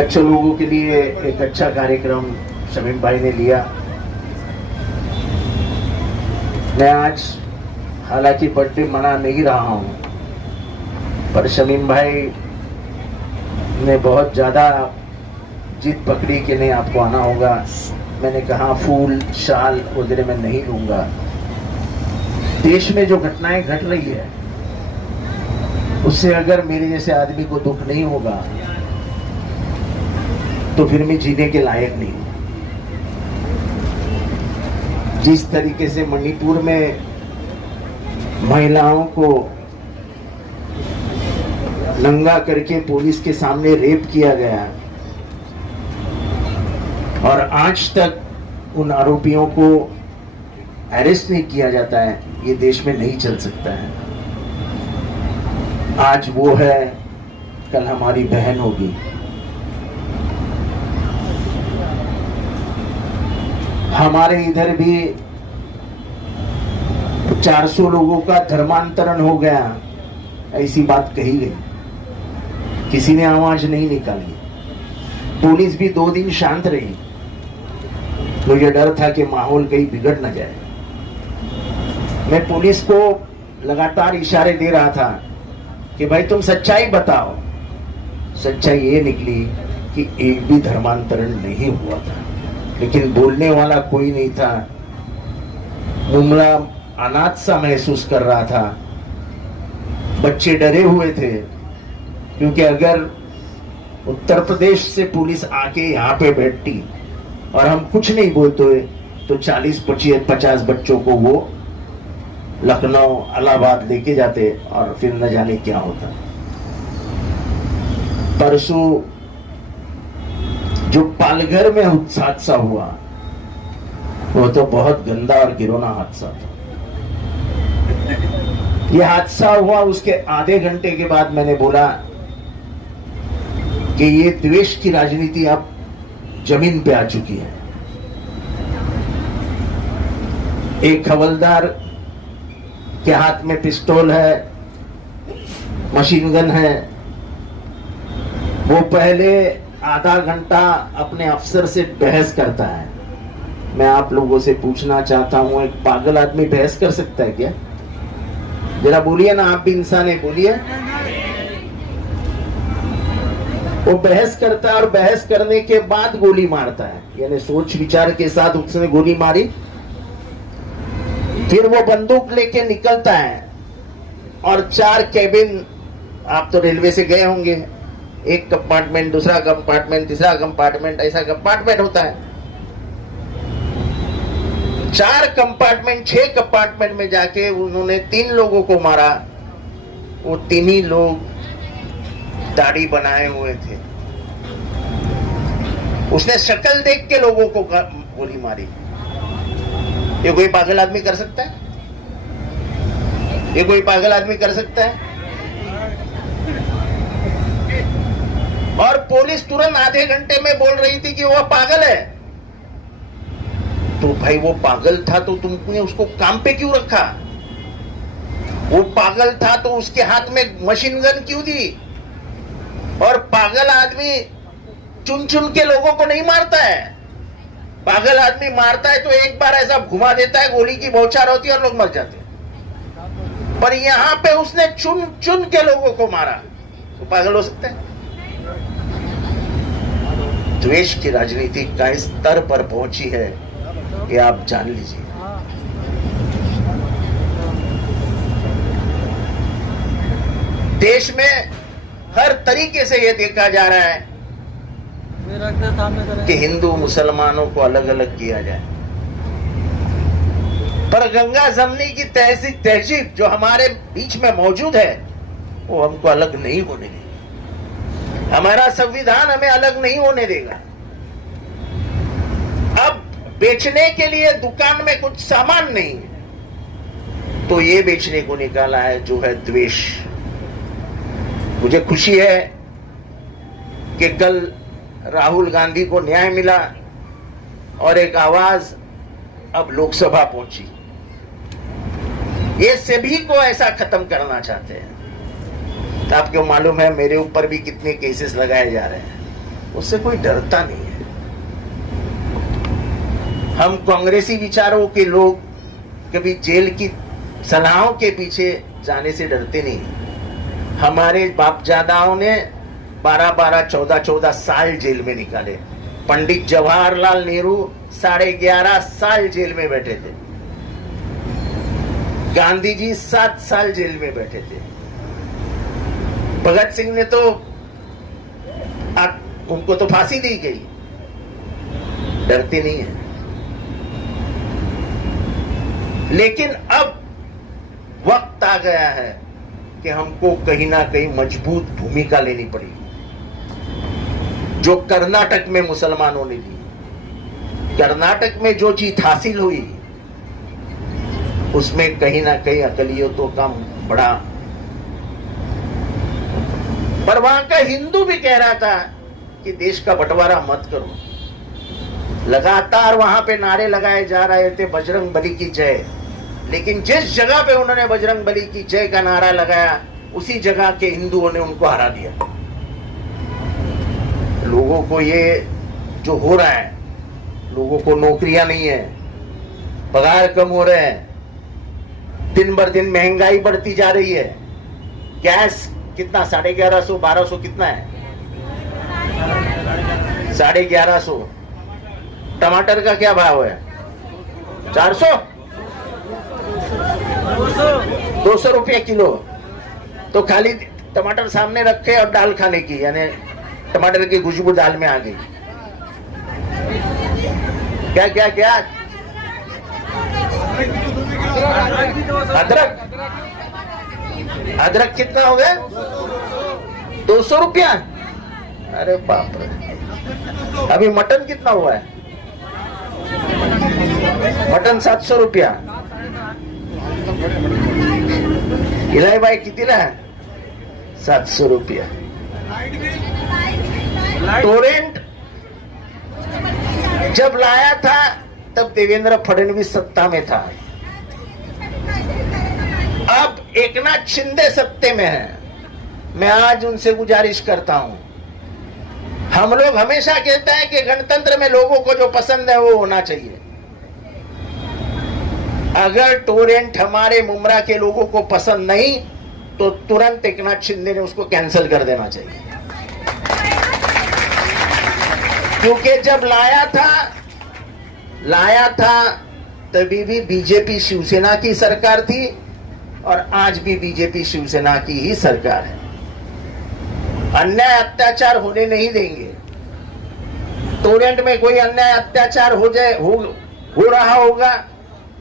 बच्चों लोगों के लिए एक अच्छा कार्यक्रम शमीम भाई ने लिया। मैं आज हालांकि बर्थडे मना नहीं रहा हूं, पर शमीम भाई ने बहुत ज़्यादा जिद पकड़ी कि नहीं आपको आना होगा। मैंने कहा फूल शाल वगैरह मैं नहीं लूंगा। देश में जो घटनाएं घट रही है उससे अगर मेरे जैसे आदमी को दुख नहीं होगा तो फिर मैं जीने के लायक नहीं हूं। जिस तरीके से मणिपुर में महिलाओं को नंगा करके पुलिस के सामने रेप किया गया और आज तक उन आरोपियों को अरेस्ट नहीं किया जाता है, ये देश में नहीं चल सकता है। आज वो है, कल हमारी बहन होगी। हमारे इधर भी 400 लोगों का धर्मांतरण हो गया, ऐसी बात कही गई, किसी ने आवाज नहीं निकाली। पुलिस भी 2 दिन शांत रही। मुझे डर था कि माहौल कहीं बिगड़ न जाए। मैं पुलिस को लगातार इशारे दे रहा था कि भाई तुम सच्चाई बताओ। सच्चाई ये निकली कि एक भी धर्मांतरण नहीं हुआ था, लेकिन बोलने वाला कोई नहीं था। मुमला अनाथ सा महसूस कर रहा था। बच्चे डरे हुए थे, क्योंकि अगर उत्तर प्रदेश से पुलिस आके यहाँ पे बैठती और हम कुछ नहीं बोलते तो 40-50 बच्चों को वो लखनऊ इलाहाबाद लेके जाते और फिर न जाने क्या होता। परसों जो पालघर में हादसा हुआ वो तो बहुत गंदा और घिनौना हादसा था। यह हादसा हुआ उसके आधे घंटे के बाद मैंने बोला कि ये द्वेष की राजनीति अब जमीन पे आ चुकी है। एक हवलदार के हाथ में पिस्तौल है, मशीन गन है। वो पहले आधा घंटा अपने अफसर से बहस करता है। मैं आप लोगों से पूछना चाहता हूं, एक पागल आदमी बहस कर सकता है क्या? जरा बोलिए ना, आप भी इंसान है, बोलिए। वो बहस करता है और बहस करने के बाद गोली मारता है, यानी सोच विचार के साथ उसने गोली मारी। फिर वो बंदूक लेके निकलता है और 4 केबिन, आप तो रेलवे से गए होंगे, एक कंपार्टमेंट, दूसरा कंपार्टमेंट, तीसरा कंपार्टमेंट, ऐसा कंपार्टमेंट होता है। 4 कंपार्टमेंट, 6 कंपार्टमेंट में जाके उन्होंने 3 लोगों को मारा। वो 3 ही लोग दाढ़ी बनाए हुए थे। उसने शक्ल देख के लोगों को गोली मारी। ये कोई पागल आदमी कर सकता है? ये कोई पागल आदमी कर सकता है? और पुलिस तुरंत आधे घंटे में बोल रही थी कि वो पागल है। तो भाई वो पागल था तो तुमने उसको काम पे क्यों रखा? वो पागल था तो उसके हाथ में मशीन गन क्यों दी? और पागल आदमी चुन चुन के लोगों को नहीं मारता है। पागल आदमी मारता है तो एक बार ऐसा घुमा देता है, गोली की बौछार होती है और लोग मर जाते हैं। पर यहां पे उसने चुन चुन के लोगों को मारा, तो पागल हो सकता है? द्वेष की राजनीति का स्तर पर पहुंची है, ये आप जान लीजिए। देश में हर तरीके से यह देखा जा रहा है कि हिंदू मुसलमानों को अलग अलग किया जाए, पर गंगा जमनी की तहजीब जो हमारे बीच में मौजूद है वो हमको अलग नहीं होने देगी। हमारा संविधान हमें अलग नहीं होने देगा। अब बेचने के लिए दुकान में कुछ सामान नहीं, तो ये बेचने को निकाला है जो है द्वेष। मुझे खुशी है कि कल राहुल गांधी को न्याय मिला और एक आवाज अब लोकसभा पहुंची। ये सभी को ऐसा खत्म करना चाहते हैं। तो आपको मालूम है मेरे ऊपर भी कितने केसेस लगाए जा रहे हैं। उससे कोई डरता नहीं है। हम कांग्रेसी विचारों के लोग कभी जेल की सलाहों के पीछे जाने से डरते नहीं। हमारे बापजादाओं ने 12-12, 14-14 साल जेल में निकाले। पंडित जवाहरलाल नेहरू 11.5 साल जेल में बैठे थे। गांधी जी 7 साल जेल में बैठे थे। भगत सिंह ने तो उनको तो फांसी दी गई। डरते नहीं है। लेकिन अब वक्त आ गया है कि हमको कहीं ना कहीं मजबूत भूमिका लेनी पड़ेगी। जो कर्नाटक में मुसलमानों ने दी, कर्नाटक में जो जीत हासिल हुई, उसमें कहीं ना कहीं अकलियतों का बड़ा, पर वहां का हिंदू भी कह रहा था कि देश का बंटवारा मत करो। लगातार वहां पे नारे लगाए जा रहे थे बजरंग बली की जय, लेकिन जिस जगह पे उन्होंने बजरंग बली की जय का नारा लगाया, उसी जगह के हिंदुओं ने उनको हरा दिया। लोगों को ये जो हो रहा है, लोगों को नौकरियां नहीं है, पगार कम हो रहे हैं, दिन भर दिन महंगाई बढ़ती जा रही है। गैस कितना 1150, 1200 कितना है? 1150। टमाटर का क्या भाव है? 400, 200 रुपये किलो। तो खाली टमाटर सामने रखे और दाल खाने की, यानी टमाटर की खुशबू दाल में आ गई। क्या क्या क्या? अदरक, अदरक कितना हो गया? 200 रुपया। अरे बाप रे। अभी मटन कितना हुआ है? मटन 700 रुपया। इलाई भाई कितीला है? 700 रुपया। टोरेंट जब लाया था तब देवेंद्र फडणवीस सत्ता में था। अब एकनाथ शिंदे सत्ते में है। मैं आज उनसे गुजारिश करता हूं, हम लोग हमेशा कहते हैं कि गणतंत्र में लोगों को जो पसंद है वो होना चाहिए। अगर टोरेंट हमारे मुमरा के लोगों को पसंद नहीं तो तुरंत एकनाथ शिंदे ने उसको कैंसिल कर देना चाहिए। क्योंकि जब लाया था तभी भी बीजेपी शिवसेना की सरकार थी और आज भी बीजेपी शिवसेना की ही सरकार है। अन्याय अत्याचार होने नहीं देंगे। टोरेंट में कोई अन्याय अत्याचार हो रहा होगा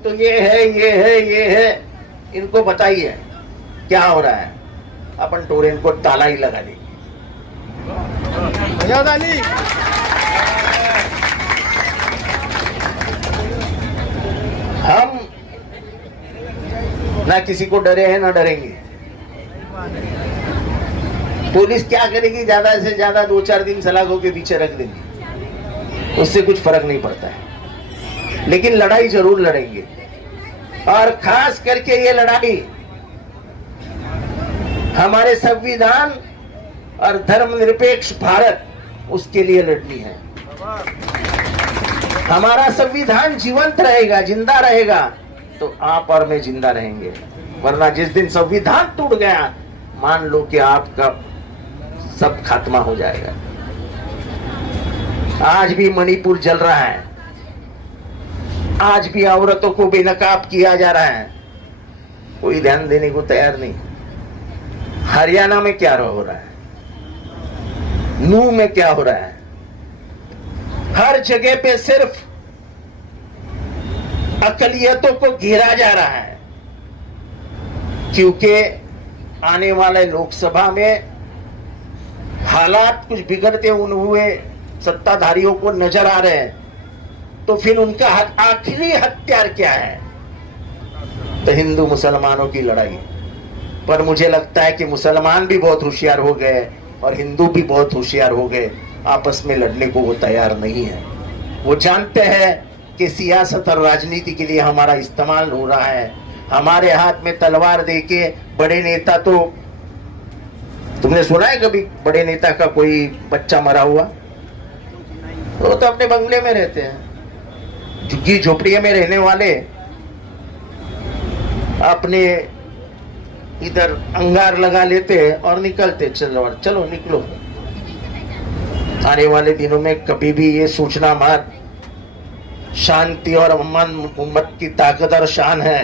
तो ये है, इनको बताइए क्या हो रहा है। अपन टोरेंट को ताला ही लगा देंगे। हम ना किसी को डरे हैं ना डरेंगे। पुलिस क्या करेगी? ज्यादा से ज्यादा 2-4 दिन सलाखों के पीछे रख देंगे, उससे कुछ फर्क नहीं पड़ता है। लेकिन लड़ाई जरूर लड़ेंगे, और खास करके ये लड़ाई हमारे संविधान और धर्मनिरपेक्ष भारत, उसके लिए लड़नी है। हमारा संविधान जीवंत रहेगा, जिंदा रहेगा तो आप और मैं जिंदा रहेंगे, वरना जिस दिन संविधान टूट गया, मान लो कि आपका सब खात्मा हो जाएगा। आज भी मणिपुर जल रहा है, आज भी औरतों को बेनकाब किया जा रहा है, कोई ध्यान देने को तैयार नहीं। हरियाणा में क्या हो रहा है, नूह में क्या हो रहा है, हर जगह पे सिर्फ अकलियतों को घेरा जा रहा है। क्योंकि आने वाले लोकसभा में हालात कुछ बिगड़ते हुए सत्ताधारियों को नजर आ रहे हैं, तो फिर उनका आखिरी हथियार क्या है? तो हिंदू मुसलमानों की लड़ाई। पर मुझे लगता है कि मुसलमान भी बहुत होशियार हो गए और हिंदू भी बहुत होशियार हो गए, आपस में लड़ने को वो तैयार नहीं है। वो जानते हैं कि सियासत और राजनीति के लिए हमारा इस्तेमाल हो रहा है। हमारे हाथ में तलवार देके बड़े नेता, तो तुमने सुना है कभी बड़े नेता का कोई बच्चा मरा हुआ? वो तो अपने बंगले में रहते हैं, झुग्गी झोपड़ियों में रहने वाले अपने इधर अंगार लगा लेते और निकलते, चलो निकलो। आने वाले दिनों में कभी भी ये सोचना मत, शांति और अमन उम्मत की ताकत और शान है।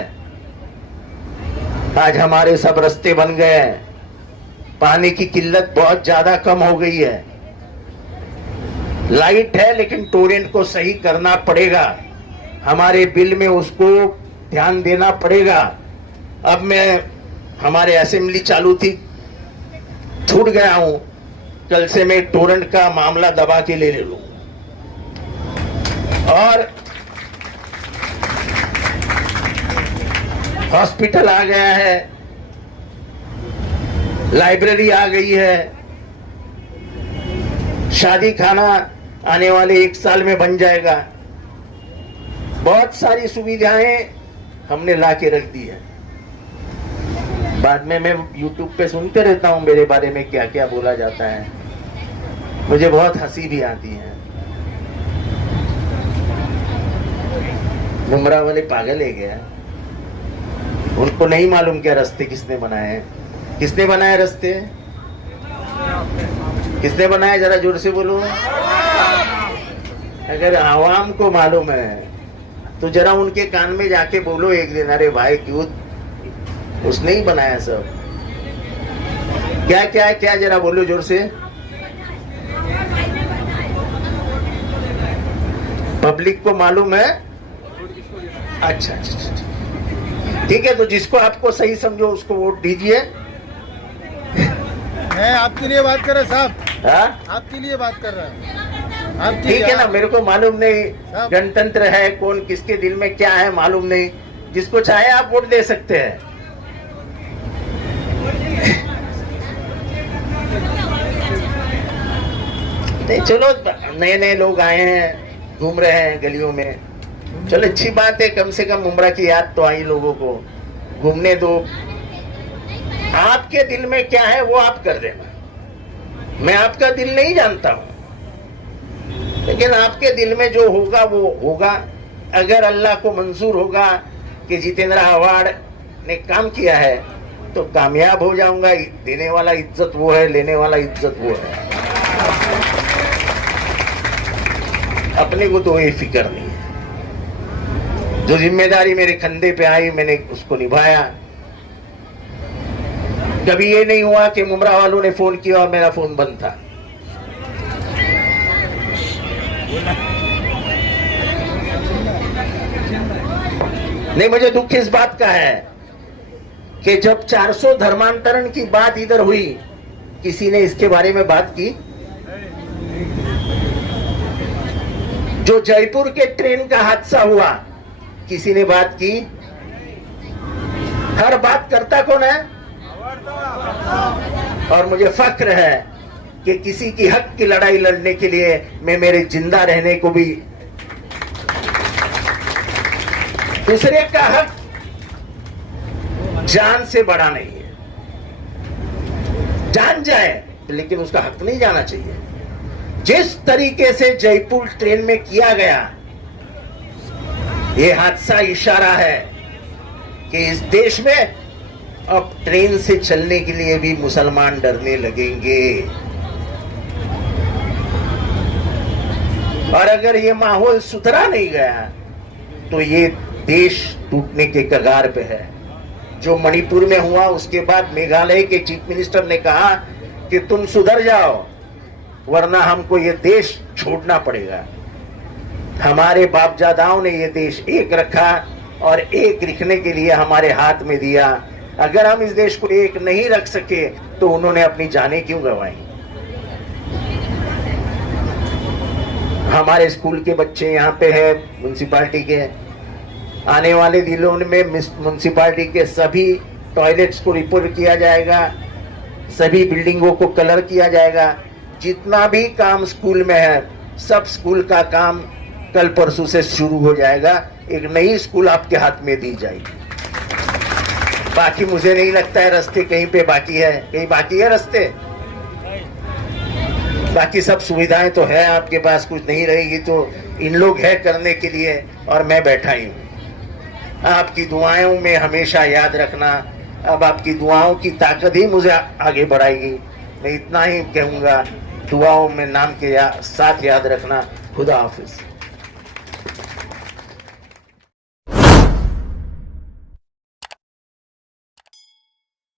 आज हमारे सब रास्ते बन गए हैं, पानी की किल्लत बहुत ज्यादा कम हो गई है, लाइट है लेकिन टोरेंट को सही करना पड़ेगा, हमारे बिल में उसको ध्यान देना पड़ेगा। अब मैं हमारे असेंबली चालू थी, छूट गया हूं, कल से मैं टोरेंट का मामला दबा के ले लूं। और हॉस्पिटल आ गया है, लाइब्रेरी आ गई है, शादी खाना आने वाले 1 साल में बन जाएगा। बहुत सारी सुविधाएं हमने ला के रख दी है। बाद में मैं YouTube पे सुनते रहता हूं मेरे बारे में क्या क्या बोला जाता है, मुझे बहुत हंसी भी आती है। मुमरा वाले पागल है क्या? उनको नहीं मालूम क्या रास्ते किसने बनाए हैं? किसने बनाए रास्ते? किसने बनाया? जरा जोर से बोलो। अगर आवाम को मालूम है तो जरा उनके कान में जाके बोलो एक दिन, अरे भाई क्यों उसने ही बनाया सब। क्या क्या क्या, जरा बोलो जोर से। पब्लिक को मालूम है? अच्छा ठीक है, तो जिसको आपको सही समझो उसको वोट दीजिए। मैं आपके लिए बात कर रहा साहब। हाँ, आपके लिए बात कर रहा है। ठीक है ना, मेरे को मालूम नहीं गणतंत्र है, कौन किसके दिल में क्या है मालूम नहीं, जिसको चाहे आप वोट दे सकते हैं। नहीं चलो, नए नए लोग आए हैं, घूम रहे हैं गलियों में, चलो अच्छी बात है, कम से कम उम्र की याद तो आई लोगों को, घूमने दो। आपके दिल में क्या है वो आप कर देना, मैं आपका दिल नहीं जानता हूं, लेकिन आपके दिल में जो होगा वो होगा। अगर अल्लाह को मंजूर होगा कि जितेंद्र आव्हाड ने काम किया है तो कामयाब हो जाऊंगा। देने वाला इज्जत वो है, लेने वाला इज्जत वो है। अपने को तो ये फिक्र नहीं है, जो जिम्मेदारी मेरे कंधे पे आई मैंने उसको निभाया। कभी ये नहीं हुआ कि मुमरा वालों ने फोन किया और मेरा फोन बंद था। नहीं, मुझे दुख इस बात का है कि जब 400 धर्मांतरण की बात इधर हुई, किसी ने इसके बारे में बात की? जो जयपुर के ट्रेन का हादसा हुआ, किसी ने बात की? हर बात करता कौन है? और मुझे फक्र है कि किसी की हक की लड़ाई लड़ने के लिए मैं मेरे जिंदा रहने को भी, दूसरे का हक जान से बड़ा नहीं है। जान जाए लेकिन उसका हक नहीं जाना चाहिए। जिस तरीके से जयपुर ट्रेन में किया गया, यह हादसा इशारा है कि इस देश में अब ट्रेन से चलने के लिए भी मुसलमान डरने लगेंगे। और अगर ये माहौल सुधरा नहीं गया तो ये देश टूटने के कगार पे है। जो मणिपुर में हुआ, उसके बाद मेघालय के चीफ मिनिस्टर ने कहा कि तुम सुधर जाओ वरना हमको ये देश छोड़ना पड़ेगा। हमारे बापजादाओं ने ये देश एक रखा और एक रखने के लिए हमारे हाथ में दिया। अगर हम इस देश को एक नहीं रख सके तो उन्होंने अपनी जानें क्यों गंवाई? हमारे स्कूल के बच्चे यहाँ पे है, म्युनिसिपैलिटी के। आने वाले दिनों में म्युनिसिपैलिटी के सभी टॉयलेट्स को रिपेयर किया जाएगा, सभी बिल्डिंगों को कलर किया जाएगा। जितना भी काम स्कूल में है, सब स्कूल का काम कल परसों से शुरू हो जाएगा। एक नई स्कूल आपके हाथ में दी जाएगी। बाकी मुझे नहीं लगता है रास्ते कहीं पे बाकी है। कहीं बाकी है रास्ते? बाकी सब सुविधाएं तो है आपके पास, कुछ नहीं रहेगी तो इन लोग है करने के लिए और मैं बैठा ही हूं। आपकी दुआओं में हमेशा याद रखना। अब आपकी दुआओं की ताकत ही मुझे आगे बढ़ाएगी। मैं इतना ही कहूंगा, दुआओं में नाम के साथ याद रखना। खुदा हाफिज।